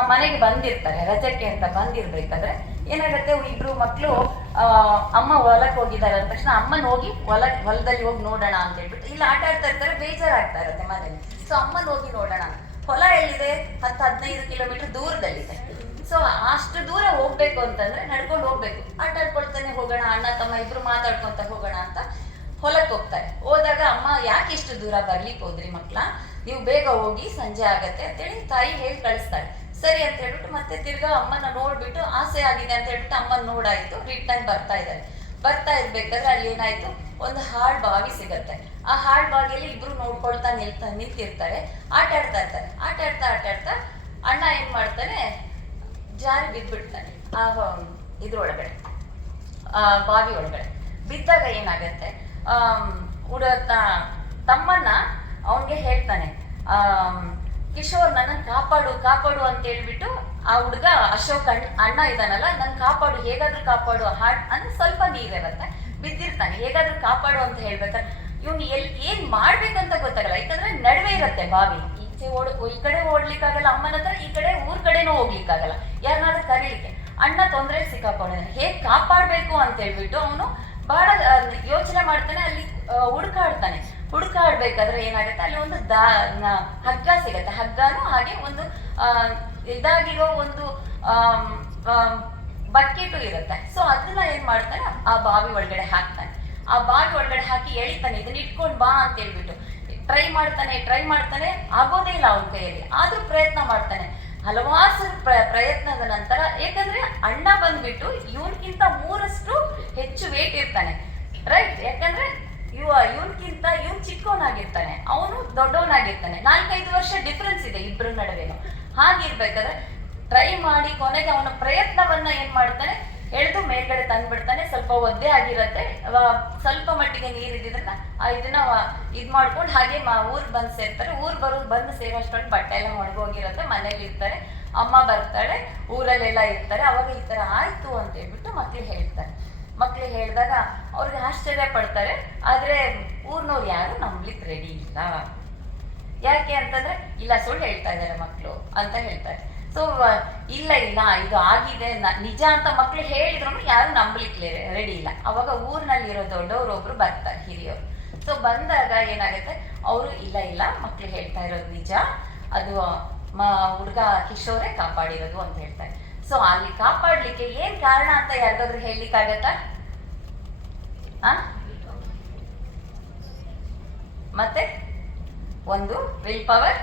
ಮನೆಗೆ ಬಂದಿರ್ತಾರೆ, ರಜಕ್ಕೆ ಅಂತ ಬಂದಿರ್ಬೇಕಾದ್ರೆ ಏನಾಗುತ್ತೆ, ಇಬ್ರು ಮಕ್ಕಳು ಅಮ್ಮ ಹೊಲಕ್ಕೆ ಹೋಗಿದ್ದಾರೆ ಅಂದ ತಕ್ಷಣ ಅಮ್ಮನ ಹೋಗಿ ಹೊಲದಲ್ಲಿ ಹೋಗಿ ನೋಡೋಣ ಅಂತ ಹೇಳ್ಬಿಟ್ಟು ಇಲ್ಲಿ ಆಟ ಆಡ್ತಾ ಇರ್ತಾರೆ, ಬೇಜಾರಾಗ್ತಾ ಇರುತ್ತೆ ಮನೇಲಿ. ಸೊ ಅಮ್ಮನ ಹೋಗಿ ನೋಡೋಣ. ಹೊಲ ಎಲ್ಲಿದೆ? 10-15 ಕಿಲೋಮೀಟರ್ ದೂರದಲ್ಲಿದೆ. ಸೊ ಅಷ್ಟು ದೂರ ಹೋಗ್ಬೇಕು ಅಂತಂದ್ರೆ ನಡ್ಕೊಂಡು ಹೋಗ್ಬೇಕು. ಆಟ ಆಡ್ಕೊಳ್ತಾನೆ ಹೋಗೋಣ, ಅಣ್ಣ ತಮ್ಮ ಇಬ್ರು ಮಾತಾಡ್ಕೊಂತ ಹೋಗೋಣ ಅಂತ ಹೊಲಕ್ಕೆ ಹೋಗ್ತಾರೆ. ಹೋದಾಗ ಅಮ್ಮ ಯಾಕೆ ಇಷ್ಟು ದೂರ ಬರ್ಲಿಕ್ಕೆ ಹೋದ್ರಿ ಮಕ್ಳ, ನೀವು ಬೇಗ ಹೋಗಿ ಸಂಜೆ ಆಗತ್ತೆ ಅಂತೇಳಿ ತಾಯಿ ಹೇಳಿ ಕಳಿಸ್ತಾರೆ. ಸರಿ ಅಂತ ಹೇಳ್ಬಿಟ್ಟು ಮತ್ತೆ ತಿರ್ಗಾ ಅಮ್ಮನ ನೋಡ್ಬಿಟ್ಟು ಆಸೆ ಆಗಿದೆ ಅಂತ ಹೇಳ್ಬಿಟ್ಟು ಅಮ್ಮನ ನೋಡಾಯ್ತು, ರಿಟರ್ನ್ ಬರ್ತಾ ಇರ್ಬೇಕಾದ್ರೆ ಅಲ್ಲಿ ಏನಾಯ್ತು, ಒಂದು ಹಾಳ್ ಬಾವಿ ಸಿಗತ್ತೆ. ಆ ಹಾಳ್ ಬಾವಿಯಲ್ಲಿ ಇಬ್ರು ನೋಡ್ಕೊಳ್ತಾ ನಿಂತಿರ್ತಾರೆ, ಆಟ ಆಡ್ತಾ ಅಣ್ಣ ಏನ್ ಮಾಡ್ತಾನೆ, ಜಾರಿ ಬಿದ್ದ್ಬಿಡ್ತಾನೆ ಆ ಇದ್ರೊಳಗಡೆ, ಬಾವಿ ಒಳಗಡೆ. ಬಿದ್ದಾಗ ಏನಾಗತ್ತೆ, ತಮ್ಮನ್ನ ಅವನ್ಗೆ ಹೇಳ್ತಾನೆ, ಕಿಶೋರ್ ನನ್ನ ಕಾಪಾಡು ಅಂತ ಹೇಳ್ಬಿಟ್ಟು ಆ ಹುಡುಗ ಅಶೋಕ್ ಅಣ್ಣ ಇದಾನಲ್ಲ, ನನ್ ಕಾಪಾಡು, ಹೇಗಾದ್ರೂ ಕಾಪಾಡು. ಅಂದ್ರೆ ಸ್ವಲ್ಪ ನೀರಿರುತ್ತೆ, ಬಿದ್ದಿರ್ತಾನೆ, ಹೇಗಾದ್ರೂ ಕಾಪಾಡು ಅಂತ ಹೇಳ್ಬೇಕಾದ್ರೆ ಇವ್ನು ಏನ್ ಮಾಡ್ಬೇಕಂತ ಗೊತ್ತಾಗಲ್ಲ. ಯಾಕಂದ್ರೆ ನಡುವೆ ಇರತ್ತೆ ಬಾವಿ, ಈ ಕಡೆ ಓಡ್ಲಿಕ್ಕಾಗಲ್ಲ ಅಮ್ಮನ ಹತ್ರ, ಈ ಕಡೆ ಊರ್ ಕಡೆನೂ ಹೋಗ್ಲಿಕ್ಕಾಗಲ್ಲ, ಯಾರನ್ನಾದ್ರೂ ಕರೀಲಿಕ್ಕೆ. ಅಣ್ಣ ತೊಂದರೆ ಸಿಕ್ಕಾಕೊಂಡಿದ್ದಾನೆ, ಹೇಗ್ ಕಾಪಾಡ್ಬೇಕು ಅಂತ ಹೇಳ್ಬಿಟ್ಟು ಅವನು ಬಹಳ ಯೋಚನೆ ಮಾಡ್ತಾನೆ. ಅಲ್ಲಿ ಹುಡುಕಾಡ್ಬೇಕಾದ್ರೆ ಏನಾಗುತ್ತೆ, ಅಲ್ಲಿ ಒಂದು ಹಗ್ಗ ಸಿಗತ್ತೆ. ಹಗ್ಗನೂ ಹಾಗೆ ಒಂದು ಇದಾಗಿರೋ ಒಂದು ಬಕೆಟು ಇರುತ್ತೆ. ಸೊ ಅದನ್ನ ಏನ್ ಮಾಡ್ತಾನೆ, ಆ ಬಾವಿ ಒಳಗಡೆ ಹಾಕ್ತಾನೆ. ಆ ಬಾವಿ ಒಳಗಡೆ ಹಾಕಿ ಎಳಿತಾನೆ, ಇದನ್ನ ಇಟ್ಕೊಂಡ್ ಬಾ ಅಂತ ಹೇಳ್ಬಿಟ್ಟು ಟ್ರೈ ಮಾಡ್ತಾನೆ. ಆಗೋದೇ ಇಲ್ಲ ಅವನ ಕೈಯಲ್ಲಿ, ಆದ್ರೂ ಪ್ರಯತ್ನ ಮಾಡ್ತಾನೆ. ಹಲವಾರು ಪ್ರಯತ್ನದ ನಂತರ, ಯಾಕಂದ್ರೆ ಅಣ್ಣ ಬಂದ್ಬಿಟ್ಟು ಇವನ್ಕಿಂತ 3 ಹೆಚ್ಚು ವೇಟ್ ಇರ್ತಾನೆ, ರೈಟ್? ಯಾಕಂದ್ರೆ ಇವನ್ ಚಿಕ್ಕವನಾಗಿರ್ತಾನೆ, ಅವನು ದೊಡ್ಡವನಾಗಿರ್ತಾನೆ. 4-5 ವರ್ಷ ಡಿಫ್ರೆನ್ಸ್ ಇದೆ ಇಬ್ರ ನಡುವೆನು. ಹಾಗಿರ್ಬೇಕಾದ್ರೆ ಟ್ರೈ ಮಾಡಿ ಕೊನೆಗೆ ಅವನ ಪ್ರಯತ್ನವನ್ನ ಏನ್ ಮಾಡ್ತಾನೆ, ಎಳೆದು ಮೇಲ್ಗಡೆ ತಂದ್ಬಿಡ್ತಾನೆ. ಸ್ವಲ್ಪ ಒದ್ದೆ ಆಗಿರತ್ತೆ, ಸ್ವಲ್ಪ ಮಟ್ಟಿಗೆ ನೀರ್ ಇದ್ದಿದ್ರನ್ನ ಇದನ್ನ ಇದ್ ಮಾಡ್ಕೊಂಡು ಹಾಗೆ ಊರ್ ಬಂದ್ ಸೇರ್ತಾರೆ. ಬಂದು ಸೇರೋಷ್ಟೊಂದು ಬಟ್ಟೆ ಎಲ್ಲ ಒಣಗೋಗಿರತ್ತೆ, ಮನೇಲಿ ಇರ್ತಾರೆ. ಅಮ್ಮ ಬರ್ತಾಳೆ, ಊರಲ್ಲೆಲ್ಲ ಇರ್ತಾರೆ. ಅವಾಗ ಈ ತರ ಆಯ್ತು ಅಂತ ಹೇಳ್ಬಿಟ್ಟು ಮಕ್ಳಿಗೆ ಹೇಳಿದಾಗ ಅವ್ರಿಗೆ ಆಶ್ಚರ್ಯ ಪಡ್ತಾರೆ. ಆದ್ರೆ ಊರ್ನವ್ರು ಯಾರು ನಂಬ್ಲಿಕ್ಕೆ ರೆಡಿ ಇಲ್ಲ. ಯಾಕೆ ಅಂತಂದ್ರೆ, ಇಲ್ಲ ಸುಳ್ಳು ಹೇಳ್ತಾ ಇದಾರೆ ಮಕ್ಳು ಅಂತ ಹೇಳ್ತಾರೆ. ಸೊ ಇಲ್ಲ ಇದು ಆಗಿದೆ ನಿಜ ಅಂತ ಮಕ್ಳು ಹೇಳಿದ್ರು ಯಾರು ನಂಬಲಿಕ್ಕೆ ರೆಡಿ ಇಲ್ಲ. ಅವಾಗ ಊರಿನಲ್ಲಿರೋ ದೊಡ್ಡವ್ರೊಬ್ರು ಬರ್ತಾರೆ, ಹಿರಿಯವರು. ಸೊ ಬಂದಾಗ ಏನಾಗುತ್ತೆ, ಅವರು ಇಲ್ಲ ಮಕ್ಳು ಹೇಳ್ತಾ ಇರೋದು ನಿಜ, ಅದು ಹುಡುಗ ಕಿಶೋರೇ ಕಾಪಾಡಿರೋದು ಅಂತ ಹೇಳ್ತಾರೆ. ಸೊ ಅಲ್ಲಿ ಕಾಪಾಡ್ಲಿಕ್ಕೆ ಏನ್ ಕಾರಣ ಅಂತ ಯಾರಿಗಾದ್ರೂ ಹೇಳಲಿಕ್ಕಾಗತ್ತಾ? ಮತ್ತೆ ಒಂದು ವಿಲ್ ಪವರ್,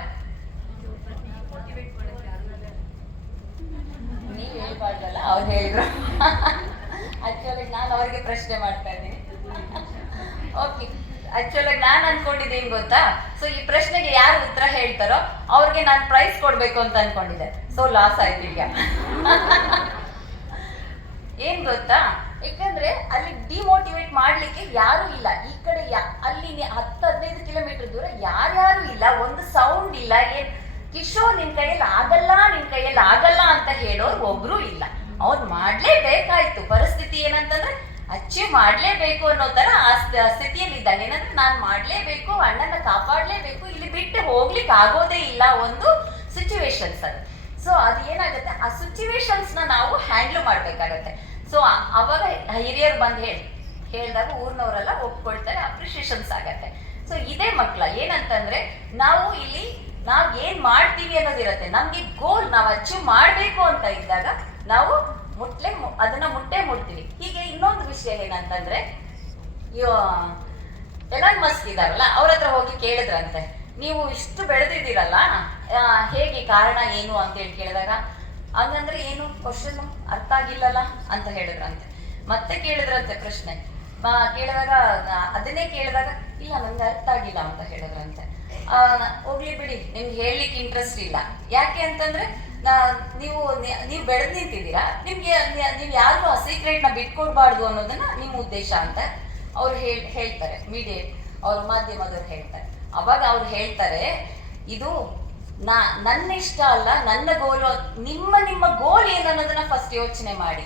ನೀವು ಹೇಳ್ಬಾರ್ದಲ್ಲ, ಅವ್ರು ಹೇಳಿದ್ರು. ಆಕ್ಚುಲಿ ನಾನು ಅವ್ರಿಗೆ ಪ್ರಶ್ನೆ ಮಾಡ್ತಾ ಇದ್ದೀನಿ. ಓಕೆ, ಆಕ್ಚುಲಿ ನಾನು ಅನ್ಕೊಂಡಿದ್ದೇನು ಗೊತ್ತಾ, ಸೊ ಈ ಪ್ರಶ್ನೆಗೆ ಯಾರು ಉತ್ತರ ಹೇಳ್ತಾರೋ ಅವ್ರಿಗೆ ನಾನು ಪ್ರೈಸ್ ಕೊಡ್ಬೇಕು ಅಂತ ಅನ್ಕೊಂಡಿದ್ದೆ. ಸೊ ಲಾಸ್ ಆಯ್ತು ಈಗ. ಏನ್ ಗೊತ್ತಾ, ಯಾಕಂದ್ರೆ ಅಲ್ಲಿ ಡಿಮೋಟಿವೇಟ್ ಮಾಡ್ಲಿಕ್ಕೆ ಯಾರು ಇಲ್ಲ. ಈ ಕಡೆ ಅಲ್ಲಿ 10-15 ಕಿಲೋಮೀಟರ್ ದೂರ ಯಾರ್ಯಾರು ಇಲ್ಲ, ಒಂದು ಸೌಂಡ್ ಇಲ್ಲ. ಕಿಶೋರ್ ನಿನ್ ಕೈಯಲ್ಲಿ ಆಗಲ್ಲ ಅಂತ ಹೇಳೋರು ಒಬ್ರು ಇಲ್ಲ. ಅವ್ರು ಮಾಡ್ಲೇಬೇಕಾಯ್ತು. ಪರಿಸ್ಥಿತಿ ಏನಂತಂದ್ರೆ ಅಚೀವ್ ಮಾಡ್ಲೇಬೇಕು ಅನ್ನೋ ತರ ಆ ಸ್ಥಿತಿಯಲ್ಲಿ ಇದ್ದಾನೆ. ಏನಂದ್ರೆ ನಾನ್ ಮಾಡ್ಲೇಬೇಕು, ಅಣ್ಣನ ಕಾಪಾಡ್ಲೇಬೇಕು, ಇಲ್ಲಿ ಬಿಟ್ಟು ಹೋಗ್ಲಿಕ್ಕೆ ಆಗೋದೇ ಇಲ್ಲ, ಒಂದು ಸಿಚುವೇಶನ್ಸ್ ಅದು. ಸೊ ಅದು ಏನಾಗುತ್ತೆ, ಆ ಸಿಚುವೇಶನ್ಸ್ ನಾವು ಹ್ಯಾಂಡಲ್ ಮಾಡ್ಬೇಕಾಗತ್ತೆ. ಸೊ ಅವಾಗ ಹಿರಿಯರು ಬಂದು ಹೇಳಿದಾಗ ಊರ್ನವರೆಲ್ಲ ಒಪ್ಕೊಳ್ತಾರೆ, ಅಪ್ರಿಷಿಯೇಷನ್ಸ್ ಆಗತ್ತೆ. ಸೊ ಇದೇ ಮಕ್ಳ ಏನಂತಂದ್ರೆ, ನಾವು ಏನ್ ಮಾಡ್ತೀವಿ ಅನ್ನೋದಿರತ್ತೆ. ನಮ್ಗೆ ಗೋಲ್ ನಾವು ಅಚೀವ್ ಮಾಡ್ಬೇಕು ಅಂತ ಇದ್ದಾಗ ನಾವು ಅದನ್ನ ಮುಟ್ತೀವಿ. ಹೀಗೆ ಇನ್ನೊಂದು ವಿಷಯ ಏನಂತಂದ್ರೆ, ಎಲಾನ್ ಮಸ್ಕ್ ಇದಾರಲ್ಲ, ಅವ್ರ ಹತ್ರ ಹೋಗಿ ಕೇಳಿದ್ರಂತೆ, ನೀವು ಇಷ್ಟು ಬೆಳೆದಿದ್ದೀರಲ್ಲ, ಹೇಗೆ ಕಾರಣ ಏನು ಅಂತ ಹೇಳಿ ಕೇಳಿದಾಗ, ಹಂಗಂದ್ರೆ ಏನು ಕ್ವಶನ್ ಅರ್ಥ ಆಗಿಲ್ಲಲ್ಲ ಅಂತ ಹೇಳಿದ್ರಂತೆ. ಮತ್ತೆ ಕೇಳಿದ್ರಂತೆ ಪ್ರಶ್ನೆ, ಕೇಳಿದಾಗ ಅದನ್ನೇ ಕೇಳಿದಾಗ, ಇಲ್ಲ ನಂಗೆ ಅರ್ಥ ಆಗಿಲ್ಲ ಅಂತ ಹೇಳಿದ್ರಂತೆ. ಹೋಗ್ಲಿ ಬಿಡಿ, ನಿಮ್ಗೆ ಹೇಳಲಿಕ್ಕೆ ಇಂಟ್ರೆಸ್ಟ್ ಇಲ್ಲ. ಯಾಕೆ ಅಂತಂದ್ರೆ ನೀವು ಬೆಳೆದ್ ನಿಂತಿದ್ದೀರಾ, ನೀವು ಯಾರಿಗೂ ಆ ಸೀಕ್ರೆಟ್ ನ ಬಿಟ್ಕೊಡ್ಬಾರ್ದು ಅನ್ನೋದನ್ನ ನಿಮ್ಮ ಉದ್ದೇಶ ಅಂತ ಅವ್ರು ಹೇಳ್ತಾರೆ. ಅವ್ರ ಮಾಧ್ಯಮದವ್ರು ಹೇಳ್ತಾರೆ. ಅವಾಗ ಅವ್ರು ಹೇಳ್ತಾರೆ, ಇದು ನನ್ನ ಇಷ್ಟ ಅಲ್ಲ, ನನ್ನ ಗೋಲು. ನಿಮ್ಮ ಗೋಲ್ ಏನು ಅನ್ನೋದನ್ನ ಫಸ್ಟ್ ಯೋಚನೆ ಮಾಡಿ.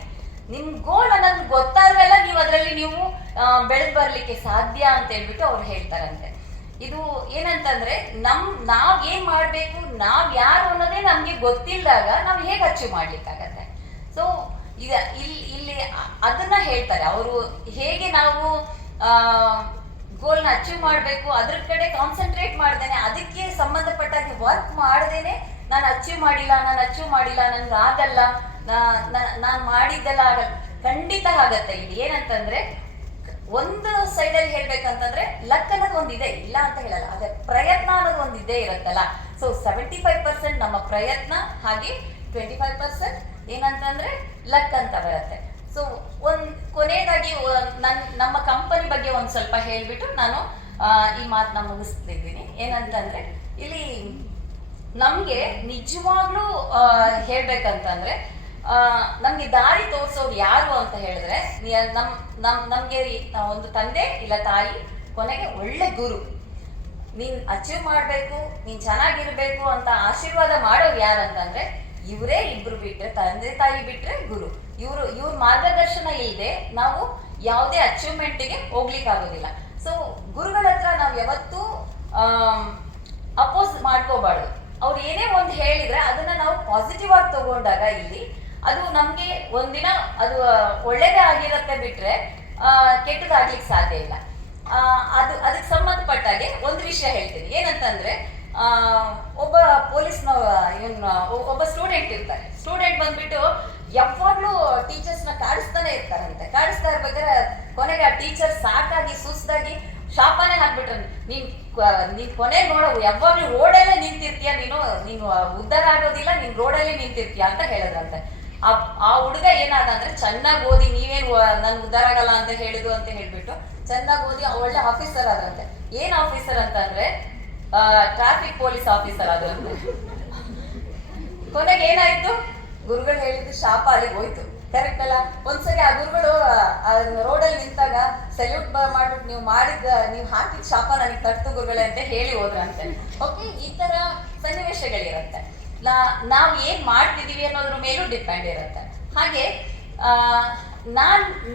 ನಿಮ್ ಗೋಲ್ ಅನ್ನೋದು ಗೊತ್ತಾದ್ಮೇಲೆ ನೀವು ಅದರಲ್ಲಿ ಬೆಳೆದ್ ಬರ್ಲಿಕ್ಕೆ ಸಾಧ್ಯ ಅಂತ ಹೇಳ್ಬಿಟ್ಟು ಅವ್ರು ಹೇಳ್ತಾರಂತೆ. ಇದು ಏನಂತಂದ್ರೆ ನಾವ್ ಏನ್ ಮಾಡ್ಬೇಕು, ನಾವ್ ಯಾರು ಅನ್ನೋದೇ ನಮ್ಗೆ ಗೊತ್ತಿಲ್ಲದಾಗ ನಾವ್ ಹೇಗೆ ಅಚೀವ್ ಮಾಡ್ಲಿಕ್ಕಾಗತ್ತೆ. ಸೊ ಇಲ್ಲಿ ಅದನ್ನ ಹೇಳ್ತಾರೆ ಅವರು, ಹೇಗೆ ನಾವು ಗೋಲ್ನ ಅಚೀವ್ ಮಾಡಬೇಕು, ಅದ್ರ ಕಡೆ ಕಾನ್ಸಂಟ್ರೇಟ್ ಮಾಡ್ದೇನೆ, ಅದಕ್ಕೆ ಸಂಬಂಧಪಟ್ಟಾಗಿ ವರ್ಕ್ ಮಾಡ್ದೇನೆ ನಾನು ಅಚೀವ್ ಮಾಡಿಲ್ಲ ನನ್ಗೆ ಆಗಲ್ಲ, ನಾನು ಮಾಡಿದ್ದೆಲ್ಲ ಆಗಲ್ಲ. ಖಂಡಿತ ಆಗತ್ತೆ. ಇಲ್ಲಿ ಏನಂತಂದ್ರೆ ಒಂದು ಸೈಡಲ್ಲಿ ಹೇಳ್ಬೇಕಂತಂದ್ರೆ ಲಕ್ ಅನ್ನೋದು ಒಂದಿದೆ, ಇಲ್ಲ ಅಂತ ಹೇಳಲ್ಲ, ಅದೇ ಪ್ರಯತ್ನ ಅನ್ನೋದು ಒಂದು ಇದ್ದೇ ಇರುತ್ತಲ್ಲ. ಸೊ 75% ನಮ್ಮ ಪ್ರಯತ್ನ, ಹಾಗೆ 25% ಏನಂತಂದ್ರೆ ಲಕ್ ಅಂತ ಬರುತ್ತೆ. ಸೊ ಕೊನೆಯದಾಗಿ ನಮ್ಮ ಕಂಪನಿ ಬಗ್ಗೆ ಒಂದ್ ಸ್ವಲ್ಪ ಹೇಳ್ಬಿಟ್ಟು ನಾನು ಈ ಮಾತನ್ನ ಮುಗಿಸ್ತಿದ್ದೀನಿ. ಏನಂತಂದ್ರೆ ಇಲ್ಲಿ ನಮ್ಗೆ ನಿಜವಾಗ್ಲೂ ಹೇಳ್ಬೇಕಂತಂದ್ರೆ ನಮ್ಗೆ ದಾರಿ ತೋರಿಸೋರು ಯಾರು ಅಂತ ಹೇಳಿದ್ರೆ ನಮ್ಗೆ ಒಂದು ತಂದೆ ಇಲ್ಲ ತಾಯಿ, ಕೊನೆಗೆ ಒಳ್ಳೆ ಗುರು. ನೀನ್ ಅಚೀವ್ ಮಾಡ್ಬೇಕು, ನೀನ್ ಚೆನ್ನಾಗಿರ್ಬೇಕು ಅಂತ ಆಶೀರ್ವಾದ ಮಾಡೋರು ಯಾರಂತಂದ್ರೆ ಇವರೇ ಇಬ್ರು ಬಿಟ್ರೆ, ತಂದೆ ತಾಯಿ ಬಿಟ್ರೆ ಗುರು. ಇವ್ರ ಮಾರ್ಗದರ್ಶನ ಇಲ್ಲದೆ ನಾವು ಯಾವುದೇ ಅಚೀವ್ಮೆಂಟ್ಗೆ ಹೋಗ್ಲಿಕ್ಕೆ ಆಗೋದಿಲ್ಲ. ಸೊ ಗುರುಗಳ ಹತ್ರ ನಾವು ಯಾವತ್ತೂ ಅಪೋಸ್ ಮಾಡ್ಕೋಬಾರ್ದು. ಅವ್ರು ಏನೇ ಒಂದು ಹೇಳಿದ್ರೆ ಅದನ್ನ ನಾವು ಪಾಸಿಟಿವ್ ಆಗಿ ತಗೊಂಡಾಗ ಇಲ್ಲಿ ಅದು ನಮ್ಗೆ ಒಂದಿನ ಅದು ಒಳ್ಳೇದೇ ಆಗಿರತ್ತೆ ಬಿಟ್ರೆ ಕೆಟ್ಟದಾಗ್ಲಿಕ್ಕೆ ಸಾಧ್ಯ ಇಲ್ಲ. ಅದಕ್ಕೆ ಸಂಬಂಧಪಟ್ಟಾಗೆ ಒಂದು ವಿಷಯ ಹೇಳ್ತೀನಿ. ಏನಂತಂದ್ರೆ ಒಬ್ಬ ಒಬ್ಬ ಸ್ಟೂಡೆಂಟ್ ಇರ್ತಾರೆ. ಸ್ಟೂಡೆಂಟ್ ಬಂದ್ಬಿಟ್ಟು ಯಾವಾಗ್ಲೂ ಟೀಚರ್ಸ್ನ ಕಾಡಿಸ್ತಾನೆ ಇರ್ತಾರಂತೆ. ಕಾಡಿಸ್ತಾ ಇರ್ಬೇಕಾದ್ರೆ ಕೊನೆಗೆ ಆ ಟೀಚರ್ ಸಾಕಾಗಿ ಸುಸ್ತಾಗಿ ಶಾಪನೇ ಹಾಕ್ಬಿಟ್ರ, ನೀನ್ ಕೊನೆ ನೋಡೋ ಯಾವಾಗ್ಲೂ ರೋಡಲ್ಲೇ ನಿಂತಿರ್ತೀಯ, ನೀನು ಉದ್ಧಾರ ಆಗೋದಿಲ್ಲ, ನೀನ್ ರೋಡಲ್ಲೇ ನಿಂತಿರ್ತೀಯ ಅಂತ ಹೇಳಿದ್ರಂತೆ. ಆ ಹುಡುಗ ಏನಾದ ಅಂದ್ರೆ ಚೆನ್ನಾಗಿ ಓದಿ, ನೀವೇನು ನನ್ ಉದ್ಧಾರ ಆಗಲ್ಲ ಅಂತ ಹೇಳಿದ್ರು ಅಂತ ಹೇಳ್ಬಿಟ್ಟು ಚೆನ್ನಾಗಿ ಓದಿ ಒಳ್ಳೆ ಆಫೀಸರ್ ಆದ್ರಂತೆ. ಏನ್ ಆಫೀಸರ್ ಅಂತಂದ್ರೆ ಟ್ರಾಫಿಕ್ ಪೊಲೀಸ್ ಆಫೀಸರ್ ಆದ್ರಂತೆ. ಕೊನೆಗೆ ಏನಾಯ್ತು, ಗುರುಗಳು ಹೇಳಿದ್ದು ಶಾಪ ಅಲ್ಲಿಗೆ ಹೋಯ್ತು. ಕರೆಕ್ಟ್ ಅಲ್ಲ? ಒಂದ್ಸರಿ ಆ ಗುರುಗಳು ರೋಡಲ್ಲಿ ನಿಂತಾಗ ಸೆಲ್ಯೂಟ್ ಮಾಡ್ಬಿಟ್ಟು ನೀವು ಹಾಕಿದ ಶಾಪ ನನಗೆ ತಟ್ಟು ಗುರುಗಳೇ ಅಂತ ಹೇಳಿ ಹೋದ್ರಂತೆ. ಓಕೆ, ಈ ತರ ಸನ್ನಿವೇಶಗಳಿರುತ್ತೆ. ನಾವು ಏನ್ ಮಾಡ್ತಿದೀವಿ ಅನ್ನೋದ್ರ ಮೇಲೂ ಡಿಪೆಂಡ್ ಇರುತ್ತೆ. ಹಾಗೆ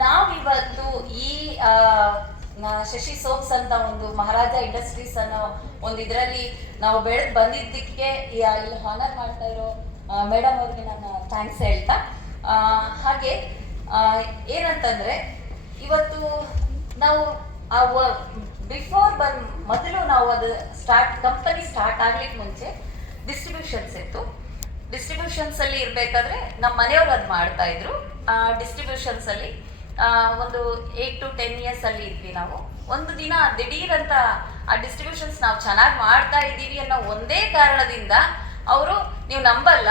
ನಾವಿವತ್ತು ಈ ಶಶಿ ಸೋಪ್ಸ್ ಅಂತ ಒಂದು ಮಹಾರಾಜ ಇಂಡಸ್ಟ್ರೀಸ್ ಅನ್ನೋ ಒಂದು ಇದರಲ್ಲಿ ನಾವು ಬೆಳೆದು ಬಂದಿದ್ದಕ್ಕೆ ಇಲ್ಲಿ ಹಾನರ್ ಮಾಡ್ತಾ ಇರೋ ಮೇಡಮ್ ಅವ್ರಿಗೆ ನಾನು ಥ್ಯಾಂಕ್ಸ್ ಹೇಳ್ತಾ, ಹಾಗೆ ಏನಂತಂದ್ರೆ ಇವತ್ತು ನಾವು ಮೊದಲು ನಾವು ಅದು ಕಂಪನಿ ಸ್ಟಾರ್ಟ್ ಆಗ್ಲಿಕ್ಕೆ ಮುಂಚೆ ಡಿಸ್ಟ್ರಿಬ್ಯೂಷನ್ಸ್ ಇತ್ತು. ಡಿಸ್ಟ್ರಿಬ್ಯೂಷನ್ಸ್ ಅಲ್ಲಿ ಇರ್ಬೇಕಾದ್ರೆ ನಮ್ಮ ಮನೆಯವ್ರು ಅದು ಮಾಡ್ತಾ ಇದ್ರು. ಡಿಸ್ಟ್ರಿಬ್ಯೂಷನ್ಸ್ ಅಲ್ಲಿ ಒಂದು 8 to 10 years ಅಲ್ಲಿ ಇದ್ವಿ ನಾವು. ಒಂದು ದಿನ ದಿಢೀರ್ ಅಂತ ಆ ಡಿಸ್ಟ್ರಿಬ್ಯೂಷನ್ಸ್ ನಾವು ಚೆನ್ನಾಗಿ ಮಾಡ್ತಾ ಇದ್ದೀವಿ ಅನ್ನೋ ಒಂದೇ ಕಾರಣದಿಂದ ಅವರು, ನೀವು ನಂಬಲ್ಲ,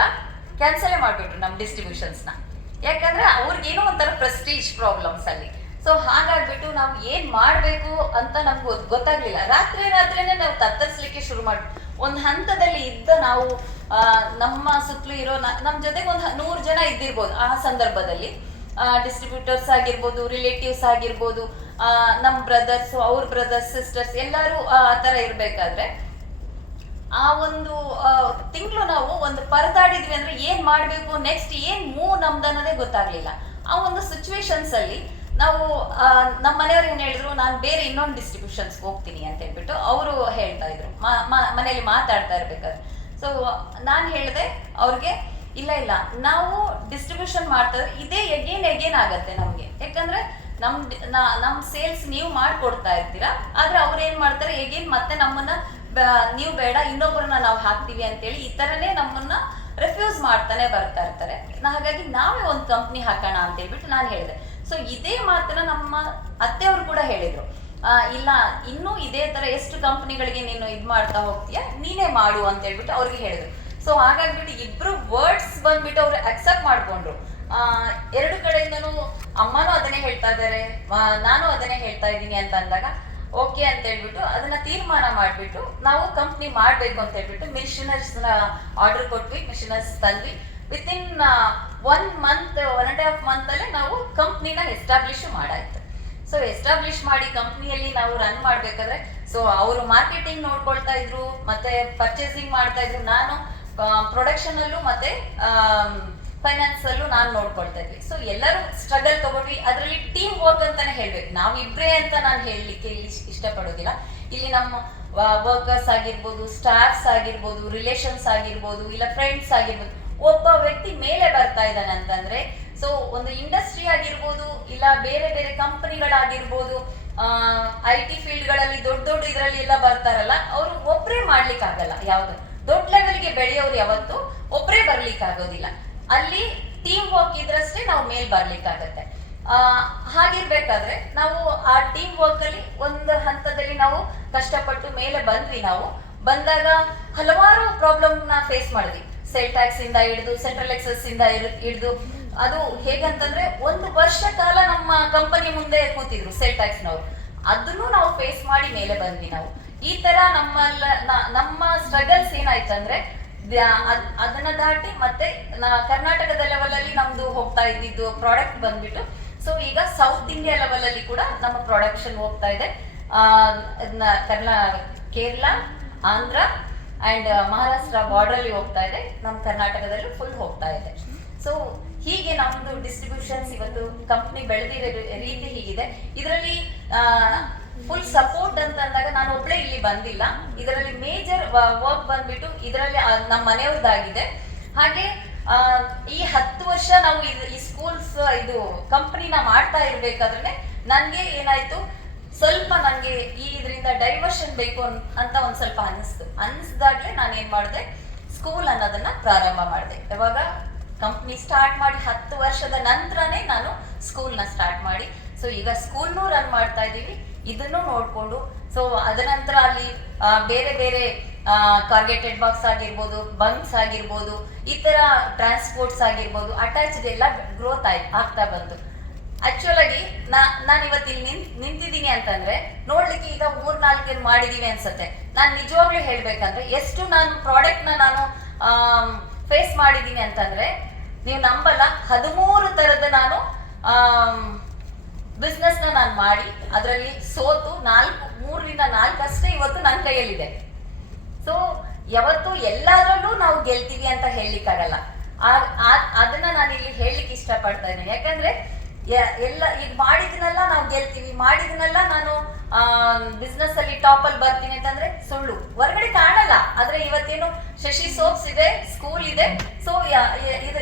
ಕ್ಯಾನ್ಸಲೇ ಮಾಡಿಬಿಟ್ರು ನಮ್ಮ ಡಿಸ್ಟ್ರಿಬ್ಯೂಷನ್ಸ್ನ. ಯಾಕಂದ್ರೆ ಅವ್ರಿಗೇನೋ ಒಂಥರ ಪ್ರೆಸ್ಟೀಜ್ ಪ್ರಾಬ್ಲಮ್ಸ್ ಅಲ್ಲಿ. ಸೊ ಹಾಗಾಗ್ಬಿಟ್ಟು ನಾವು ಏನ್ ಮಾಡ್ಬೇಕು ಅಂತ ನಮ್ಗೆ ಗೊತ್ತಾಗ್ಲಿಲ್ಲ. ರಾತ್ರಿನೇ ನಾವು ತತ್ತರಿಸ್ಲಿಕ್ಕೆ ಶುರು ಮಾಡಿ ಒಂದು ಹಂತದಲ್ಲಿ ಇದ್ದ ನಾವು ನಮ್ಮ ಸುತ್ತಲೂ ಇರೋ ನಮ್ಮ ಜೊತೆಗೆ ಒಂದು 100 ಜನ ಇದ್ದಿರ್ಬೋದು ಆ ಸಂದರ್ಭದಲ್ಲಿ. ಡಿಸ್ಟ್ರಿಬ್ಯೂಟರ್ಸ್ ಆಗಿರ್ಬೋದು, ರಿಲೇಟಿವ್ಸ್ ಆಗಿರ್ಬೋದು, ನಮ್ಮ ಬ್ರದರ್ಸ್, ಅವ್ರ ಬ್ರದರ್ಸ್, ಸಿಸ್ಟರ್ಸ್ ಎಲ್ಲರೂ ಆ ಥರ ಇರಬೇಕಾದ್ರೆ ಆ ಒಂದು ತಿಂಗಳು ನಾವು ಒಂದು ಪರದಾಡಿದ್ವಿ. ಅಂದ್ರೆ ಏನ್ ಮಾಡ್ಬೇಕು, ನೆಕ್ಸ್ಟ್ ಏನ್ ಮೂವ್ ನಮ್ದನ್ನೋದೇ ಗೊತ್ತಾಗ್ಲಿಲ್ಲ. ಆ ಒಂದು ಸಿಚುವೇಶನ್ಸ್ ಅಲ್ಲಿ ನಾವು ನಮ್ಮ ಮನೆಯವ್ರು ಏನ್ ಹೇಳಿದ್ರು, ನಾನು ಬೇರೆ ಇನ್ನೊಂದು ಡಿಸ್ಟ್ರಿಬ್ಯೂಷನ್ಸ್ಗೆ ಹೋಗ್ತೀನಿ ಅಂತ ಹೇಳ್ಬಿಟ್ಟು ಅವರು ಹೇಳ್ತಾ ಇದ್ರು ಮನೆಯಲ್ಲಿ ಮಾತಾಡ್ತಾ ಇರ್ಬೇಕಾದ್ರೆ. ಸೊ ನಾನು ಹೇಳಿದೆ ಅವ್ರಿಗೆ, ಇಲ್ಲ ನಾವು ಡಿಸ್ಟ್ರಿಬ್ಯೂಷನ್ ಮಾಡ್ತಾ ಇದ್ರೆ ಇದೇ ಎಗೇನ್ ಆಗತ್ತೆ ನಮ್ಗೆ. ಯಾಕಂದ್ರೆ ನಮ್ ಸೇಲ್ಸ್ ನೀವು ಮಾಡ್ಕೊಡ್ತಾ ಇರ್ತೀರಾ, ಆದ್ರೆ ಅವ್ರು ಏನ್ ಮಾಡ್ತಾರೆ ಎಗೇನ್ ಮತ್ತೆ ನಮ್ಮನ್ನ ನೀವು ಬೇಡ ಇನ್ನೊಬ್ಬರನ್ನ ನಾವು ಹಾಕ್ತೀವಿ ಅಂತೇಳಿ ಈ ತರನೇ ನಮ್ಮನ್ನ ರೆಫ್ಯೂಸ್ ಮಾಡ್ತಾನೆ ಬರ್ತಾ ಇರ್ತಾರೆ. ಹಾಗಾಗಿ ನಾವೇ ಒಂದು ಕಂಪ್ನಿ ಹಾಕೋಣ ಅಂತ ಹೇಳ್ಬಿಟ್ಟು ನಾನು ಹೇಳಿದೆ. ಸೊ ಇದೇ ಮಾತನ್ನ ನಮ್ಮ ಅತ್ತೆಯವರು ಕೂಡ ಹೇಳಿದ್ರು, ಇಲ್ಲ ಇನ್ನೂ ಇದೇ ತರ ಎಷ್ಟು ಕಂಪ್ನಿಗಳಿಗೆ ನೀನು ಇದ್ ಮಾಡ್ತಾ ಹೋಗ್ತೀಯ, ನೀನೇ ಮಾಡು ಅಂತ ಹೇಳ್ಬಿಟ್ಟು ಅವ್ರಿಗೆ ಹೇಳಿದ್ರು. ಸೊ ಹಾಗಾಗ್ಬಿಟ್ಟು ಇಬ್ರು ವರ್ಡ್ಸ್ ಬಂದ್ಬಿಟ್ಟು ಅವ್ರು ಅಕ್ಸೆಪ್ಟ್ ಮಾಡ್ಕೊಂಡ್ರು. 2 ಕಡೆಯಿಂದನೂ ಅಮ್ಮನೂ ಅದನ್ನೇ ಹೇಳ್ತಾ ಇದ್ದಾರೆ, ನಾನು ಅದನ್ನೇ ಹೇಳ್ತಾ ಇದ್ದೀನಿ ಅಂತ ಅಂದಾಗ ಓಕೆ ಅಂತ ಹೇಳ್ಬಿಟ್ಟು ಅದನ್ನ ತೀರ್ಮಾನ ಮಾಡ್ಬಿಟ್ಟು ನಾವು ಕಂಪ್ನಿ ಮಾಡ್ಬೇಕು ಅಂತ ಹೇಳ್ಬಿಟ್ಟು ಮಿಷನರ್ಸ್ ಆರ್ಡರ್ ಕೊಟ್ವಿ. ಮಿಷನರ್ಸ್ ತಂದ್ವಿ. ವಿತಿನ್ 1 month 1.5 month ಅಲ್ಲೇ ನಾವು ಕಂಪ್ನಿನ ಎಸ್ಟಾಬ್ಲಿಷ್ ಮಾಡಾಯ್ತು. ಸೊ ಎಸ್ಟಾಬ್ಲಿಷ್ ಮಾಡಿ ಕಂಪ್ನಿಯಲ್ಲಿ ನಾವು ರನ್ ಮಾಡ್ಬೇಕಾದ್ರೆ, ಸೊ ಅವರು ಮಾರ್ಕೆಟಿಂಗ್ ನೋಡ್ಕೊಳ್ತಾ ಇದ್ರು, ಮತ್ತೆ ಪರ್ಚೇಸಿಂಗ್ ಮಾಡ್ತಾ ಇದ್ರು, ನಾನು ಪ್ರೊಡಕ್ಷನ್ ಅಲ್ಲೂ ಮತ್ತೆ ಫೈನಾನ್ಸ್ ಅಲ್ಲೂ ನಾನು ನೋಡ್ಕೊಳ್ತಾ ಇದ್ವಿ. ಸೊ ಎಲ್ಲರೂ ಸ್ಟ್ರಗಲ್ ತಗೊಂಡ್ವಿ. ಅದರಲ್ಲಿ ಟೀಮ್ ವರ್ಕ್ ಅಂತಾನೆ ಹೇಳ್ಬೇಕು. ನಾವಿಬ್ರೇ ಅಂತ ನಾನು ಹೇಳಲಿಕ್ಕೆ ಇಲ್ಲಿ ಇಷ್ಟಪಡೋದಿಲ್ಲ. ಇಲ್ಲಿ ನಮ್ಮ ವರ್ಕರ್ಸ್ ಆಗಿರ್ಬೋದು, ಸ್ಟಾಫ್ಸ್ ಆಗಿರ್ಬೋದು, ರಿಲೇಷನ್ಸ್ ಆಗಿರ್ಬೋದು, ಇಲ್ಲ ಫ್ರೆಂಡ್ಸ್ ಆಗಿರ್ಬೋದು, ಒಬ್ಬ ವ್ಯಕ್ತಿ ಮೇಲೆ ಬರ್ತಾ ಇದ್ದಾನೆ ಅಂತಂದ್ರೆ, ಸೊ ಒಂದು ಇಂಡಸ್ಟ್ರಿ ಆಗಿರ್ಬೋದು, ಇಲ್ಲ ಬೇರೆ ಬೇರೆ ಕಂಪನಿಗಳಾಗಿರ್ಬೋದು, IT ಫೀಲ್ಡ್ಗಳಲ್ಲಿ ದೊಡ್ಡ ಇದರಲ್ಲಿ ಎಲ್ಲ ಬರ್ತಾರಲ್ಲ, ಅವರು ಒಬ್ಬರೇ ಮಾಡ್ಲಿಕ್ಕೆ ಆಗಲ್ಲ. ಯಾವ್ದು ದೊಡ್ಡ ಲೆವೆಲ್ಗೆ ಬೆಳೆಯೋರು ಯಾವತ್ತು ಒಬ್ಬರೇ ಬರ್ಲಿಕ್ಕೆ ಆಗೋದಿಲ್ಲ. ಅಲ್ಲಿ ಟೀಮ್ ವರ್ಕ್ ಇದ್ರಷ್ಟೇ ನಾವು ಮೇಲ್ ಬರ್ಲಿಕ್ಕಾಗತ್ತೆ. ಹಾಗಿರ್ಬೇಕಾದ್ರೆ ನಾವು ಆ ಟೀಮ್ ವರ್ಕ್ ಅಲ್ಲಿ ಒಂದು ಹಂತದಲ್ಲಿ ನಾವು ಕಷ್ಟಪಟ್ಟು ಮೇಲೆ ಬಂದ್ವಿ. ನಾವು ಬಂದಾಗ ಹಲವಾರು ಪ್ರಾಬ್ಲಮ್ ನ ಫೇಸ್ ಮಾಡಿದ್ವಿ. ಸೇಲ್ ಟ್ಯಾಕ್ಸ್ ಇಂದ ಹಿಡಿದು ಸೆಂಟ್ರಲ್ ಎಕ್ಸಸ್ ಇಂದ ಹಿಡಿದು, ಅದು ಹೇಗಂತಂದ್ರೆ 1 ವರ್ಷ ಕಾಲ ನಮ್ಮ ಕಂಪನಿ ಮುಂದೆ ಕೂತಿದ್ರು ಸೇಲ್ ಟ್ಯಾಕ್ಸ್ ನವರು. ಅದನ್ನು ನಾವು ಫೇಸ್ ಮಾಡಿ ಮೇಲೆ ಬಂದ್ವಿ ನಾವು. ಈ ತರ ನಮ್ಮ ಸ್ಟ್ರಗಲ್ಸ್ ಏನಾಯ್ತಂದ್ರೆ ಅದನ್ನ ದಾಟಿ ಮತ್ತೆ ಕರ್ನಾಟಕದ ಲೆವೆಲ್ ಅಲ್ಲಿ ನಮ್ದು ಹೋಗ್ತಾ ಇದ್ದಿದ್ದು ಪ್ರಾಡಕ್ಟ್ ಬಂದ್ಬಿಟ್ಟು, ಸೊ ಈಗ ಸೌತ್ ಇಂಡಿಯಾ ಲೆವೆಲ್ ಅಲ್ಲಿ ಕೂಡ ನಮ್ಮ ಪ್ರೊಡಕ್ಷನ್ ಹೋಗ್ತಾ ಇದೆ. ಕೇರಳ, ಆಂಧ್ರ ಅಂಡ್ ಮಹಾರಾಷ್ಟ್ರ ಬಾರ್ಡರ್ ಅಲ್ಲಿ ಹೋಗ್ತಾ ಇದೆ. ನಮ್ಮ ಕರ್ನಾಟಕದಲ್ಲೂ ಫುಲ್ ಹೋಗ್ತಾ ಇದೆ. ಸೊ ಹೀಗೆ ನಮ್ದು ಡಿಸ್ಟ್ರಿಬ್ಯೂಷನ್ಸ್ ಇವತ್ತು ಕಂಪ್ನಿ ಬೆಳೆದಿರೋ ರೀತಿ ಹೀಗಿದೆ. ಇದರಲ್ಲಿ ಫುಲ್ ಸಪೋರ್ಟ್ ಅಂತ ಅಂದಾಗ ನಾನು ಒಬ್ಳೆ ಇಲ್ಲಿ ಬಂದಿಲ್ಲ. ಇದರಲ್ಲಿ ಮೇಜರ್ ವರ್ಕ್ ಬಂದ್ಬಿಟ್ಟು ಇದರಲ್ಲಿ ನಮ್ಮ ಮನೆಯವ್ರದ್ದಾಗಿದೆ. ಹಾಗೆ ಈ 10 ವರ್ಷ ನಾವು ಈ ಸ್ಕೂಲ್ಸ್ ಇದು ಕಂಪನಿನ ಮಾಡ್ತಾ ಇರ್ಬೇಕಾದ್ರೆ ನನ್ಗೆ ಏನಾಯ್ತು, ಸ್ವಲ್ಪ ನಂಗೆ ಇದರಿಂದ ಡೈವರ್ಷನ್ ಬೇಕು ಅಂತ ಒಂದ್ ಸ್ವಲ್ಪ ಅನಿಸ್ದಾಗ್ಲೇ ನಾನು ಏನ್ ಮಾಡಿದೆ, ಸ್ಕೂಲ್ ಅನ್ನೋದನ್ನ ಪ್ರಾರಂಭ ಮಾಡಿದೆ. ಯಾವಾಗ ಕಂಪ್ನಿ ಸ್ಟಾರ್ಟ್ ಮಾಡಿ 10 ವರ್ಷದ ನಂತರನೇ ನಾನು ಸ್ಕೂಲ್ನ ಸ್ಟಾರ್ಟ್ ಮಾಡಿ, ಸೊ ಈಗ ಸ್ಕೂಲ್ನೂ ರನ್ ಮಾಡ್ತಾ ಇದ್ದೀವಿ. ಇದನ್ನು ನೋಡ್ಕೊಂಡು, ಸೊ ಅದ ನಂತರ ಅಲ್ಲಿ ಬೇರೆ ಬೇರೆ ಕಾರ್ಗೆಟೆಡ್ ಬಾಕ್ಸ್ ಆಗಿರ್ಬೋದು, ಬಂಕ್ಸ್ ಆಗಿರ್ಬೋದು, ಈ ತರ ಟ್ರಾನ್ಸ್ಪೋರ್ಟ್ಸ್ ಆಗಿರ್ಬೋದು, ಅಟ್ಯಾಚ್ಡ್ ಎಲ್ಲ ಗ್ರೋತ್ ಆಗ್ತಾ ಬಂತು. ಆಕ್ಚುಲ್ ಆಗಿ ನಾನು ಇವತ್ತು ಇಲ್ಲಿ ನಿಂತಿದ್ದೀನಿ ಅಂತಂದ್ರೆ ನೋಡ್ಲಿಕ್ಕೆ ಈಗ 3-4 ಮಾಡಿದೀವಿ ಅನ್ಸತ್ತೆ. ನಾನು ನಿಜವಾಗ್ಲೂ ಹೇಳ್ಬೇಕಂದ್ರೆ ಎಷ್ಟು ನಾನು ಪ್ರಾಡಕ್ಟ್ ನಾನು ಫೇಸ್ ಮಾಡಿದೀನಿ ಅಂತಂದ್ರೆ ನೀವು ನಂಬಲ್ಲ. 13 ತರದ ನಾನು ಬಿಸ್ನೆಸ್ ನಾನು ಮಾಡಿ ಅದರಲ್ಲಿ ಸೋತು 3ರಿಂದ 4 ಅಷ್ಟೇ ಇವತ್ತು ನನ್ನ ಕೈಯಲ್ಲಿದೆ. ಸೊ ಯಾವತ್ತು ಎಲ್ಲಾದ್ರಲ್ಲೂ ನಾವು ಗೆಲ್ತೀವಿ ಅಂತ ಹೇಳಲಿಕ್ಕಾಗಲ್ಲ. ಅದನ್ನ ನಾನು ಇಲ್ಲಿ ಹೇಳಲಿಕ್ಕೆ ಇಷ್ಟಪಡ್ತಾ ಇದ್ದೀನಿ. ಯಾಕಂದ್ರೆ ಎಲ್ಲ ಈಗ ಮಾಡಿದ್ನೆಲ್ಲ ನಾವು ಗೆಲ್ತೀವಿ, ಮಾಡಿದ್ನೆಲ್ಲ ನಾನು ಬಿಸ್ನೆಸ್ ಅಲ್ಲಿ ಟಾಪ್ ಅಲ್ಲಿ ಬರ್ತೀನಿ ಅಂತಂದ್ರೆ ಸುಳ್ಳು. ಹೊರಗಡೆ ಕಾಣಲ್ಲ. ಆದ್ರೆ ಇವತ್ತೇನು ಶಶಿ ಸೋಪ್ಸ್ ಇದೆ, ಸ್ಕೂಲ್ ಇದೆ, ಸೊ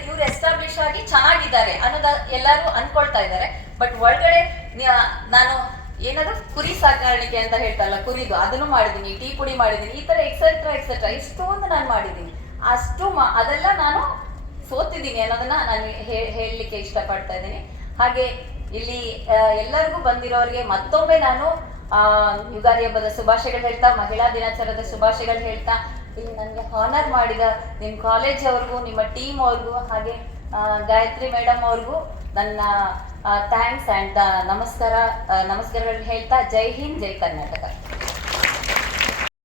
ಇವ್ರು ಎಸ್ಟಾಬ್ಲಿಷ್ ಆಗಿ ಚೆನ್ನಾಗಿದ್ದಾರೆ ಅನ್ನೋದ ಎಲ್ಲರೂ ಅನ್ಕೊಳ್ತಾ ಇದ್ದಾರೆ. ಬಟ್ ಒಳಗಡೆ ನಾನು ಏನದು ಕುರಿ ಸಾಕಾಣಿಕೆ ಅಂತ ಹೇಳ್ತಾರಲ್ಲ, ಕುರಿದು ಅದನ್ನು ಮಾಡಿದೀನಿ, ಟೀ ಪುಡಿ ಮಾಡಿದೀನಿ, ಈ ತರ ಎಕ್ಸೆಟ್ರಾ ಇಷ್ಟೊಂದು ನಾನು ಮಾಡಿದೀನಿ. ಅದೆಲ್ಲ ನಾನು ಸೋತಿದ್ದೀನಿ ಅನ್ನೋದನ್ನ ನಾನು ಹೇಳಲಿಕ್ಕೆ ಇಷ್ಟಪಡ್ತಾ ಇದ್ದೀನಿ. ಹಾಗೆ ಇಲ್ಲಿ ಎಲ್ಲರಿಗೂ ಬಂದಿರೋರಿಗೆ ಮತ್ತೊಮ್ಮೆ ನಾನು ಯುಗಾದಿ ಹಬ್ಬದ ಶುಭಾಶಯಗಳು ಹೇಳ್ತಾ, ಮಹಿಳಾ ದಿನಾಚರಣೆದ ಶುಭಾಶಯಗಳು ಹೇಳ್ತಾ, ಇಲ್ಲಿ ನನಗೆ ಹಾನರ್ ಮಾಡಿದ ನಿಮ್ಮ ಕಾಲೇಜ್ ಅವ್ರಿಗೂ, ನಿಮ್ಮ ಟೀಮ್ ಅವ್ರಿಗೂ, ಹಾಗೆ ಗಾಯತ್ರಿ ಮೇಡಮ್ ಅವ್ರಿಗೂ ನನ್ನ ಥ್ಯಾಂಕ್ಸ್ ಅಂಡ್ ನಮಸ್ಕಾರಗಳು ಹೇಳ್ತಾ, ಜೈ ಹಿಂದ್, ಜೈ ಕರ್ನಾಟಕ.